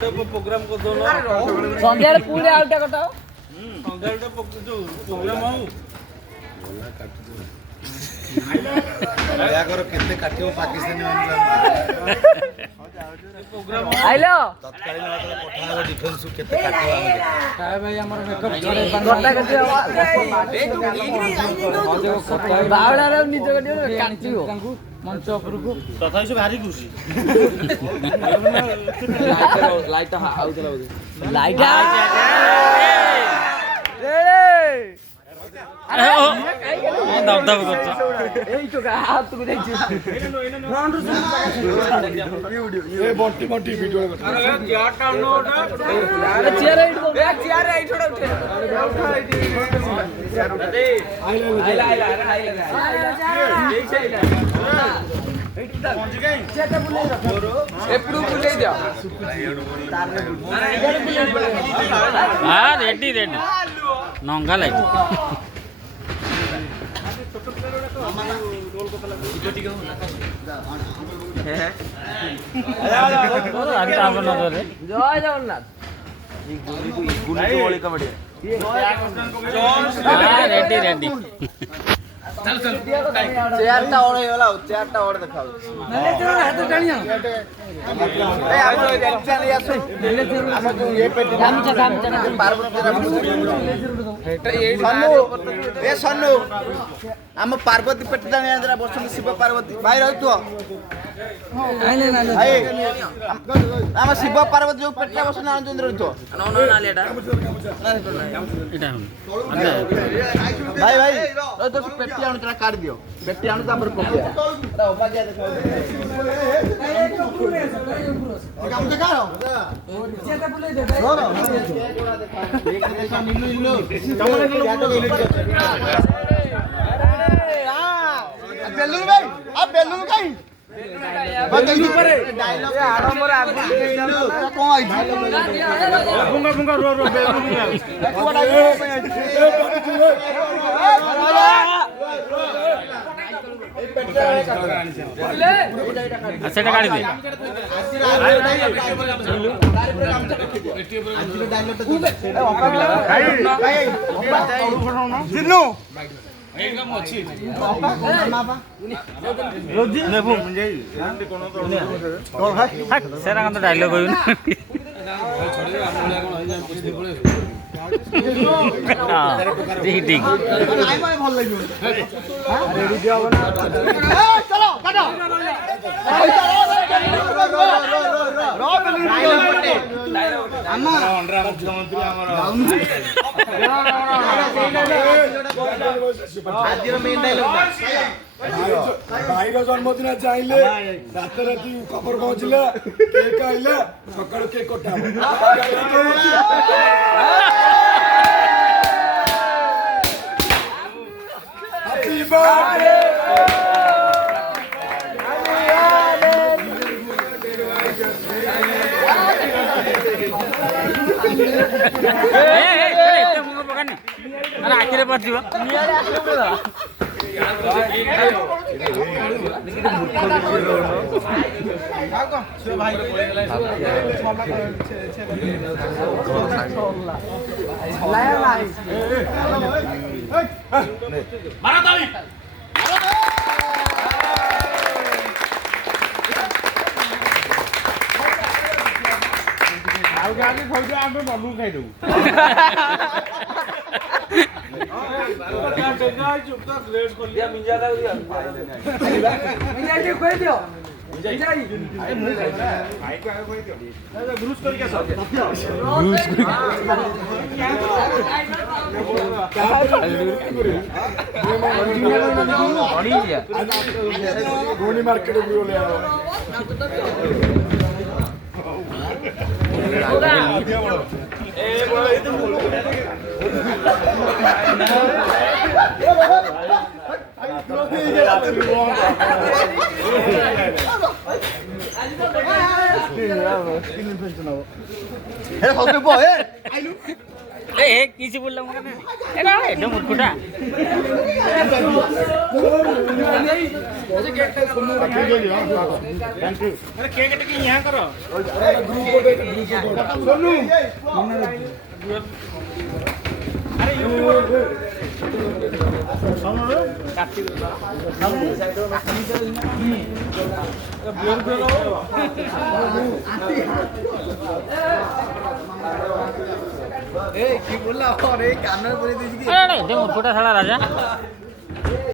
Programme को दोनों संध्या पूरे आउटा कटाओ संध्या प्रोग्राम आउ या करो कितने काटियो पाकिस्तानी प्रोग्राम आइलो तत्कालीन मात्र पठावा डिफेंस कितने काटियो काय भाई हमर मेकअप छोड़े गट्टा कटियो बावड़ा रे निज कटियो कांची हो मंच उपरको तथा से भारी खुशी लाइट आउतला लाइट दब दब करछ এই তো হাত তো যাইছি ए बंटी बंटी वीडियो कर अरे क्या टानो अरे चेयर राइट को चेयर राइट थोड़ा उठे आइला आइला अरे आइला एक से आइला पहुंच गई चेता बुले रखो एप्रू बुले दियो हां रेडी रेडी नंगा लाइट জয় জগন্নাথ रेडी रेडी চেয়ারটা ওড়ে গেল চেয়ারটা ওড়ে দেখাও নলে তোর হাত টানিয়া এই আমরা রেলটা নিয়ে আসো আমাকে এই পেটি গামছা গামছা পার্বতী সন্নু এ সন্নু ଆମ ପାର୍ବତୀ ପେଟ ଟାଣି ଆନ୍ଧ୍ରା ବସନ୍ତି ଶିବ ପାର୍ବତୀ ଭାଇ ରହିଥିବ ଭାଇ ଆମ ଶିବ ପାର୍ବତୀ ଯୋଉ ପେଟଟା ବସନ୍ତି ଆଣୁଛନ୍ତି ରହିଥିବ ଭାଇ ଭାଇ ରହିଥିବ ପେଟି ଆଣୁ ତାରା କାଢି ଦିଅ ପେଟି ଆଣୁ ତାପରେ ପକେଇବା बेलून भाई अब बेलून कहीं बदल ऊपर डायलॉग ये आडंबर आगु कौन आई बुंगा बुंगा रो रो बेलून सेटा काढी दे जिन्नू एकदम अच्छी रोजी नेबू मुंजई कोन भाई सेरा कंत डायलॉग होई ना ठीक ठीक आई भाई भल लागियो हां रेडी दियो बना चलो काटो रो अम्मा अंडरा मुख्यमंत्री हमर आजिर मेन डायलॉग भाई रो जन्मदिन चाहिले रात राती खबर पहुंचले केक आइले सकाळ केक कटा हैप्पी बर्थडे अरे आखिर पर जीव गाड़ी खोल आमे मम्मी खाई दू चुपचाप लेट कर लिया मिंजा दा मिंजा के खोई दियो मिंजा अरे मुंह खाई भाई को आगे खोई दियो अरे ब्रूस करके सब ब्रूस गोली मार्केट में बोले কিছু বললাম কেন এটা এটা মূর্খটা কেকটা কি ইয়া করো গ্রুপ ফটো সোনু আরে ইউটিউব এই কি বললা? আরে কান্নার করে দিয়েছি কি? আরে মূর্খটা ছাড়া রাজা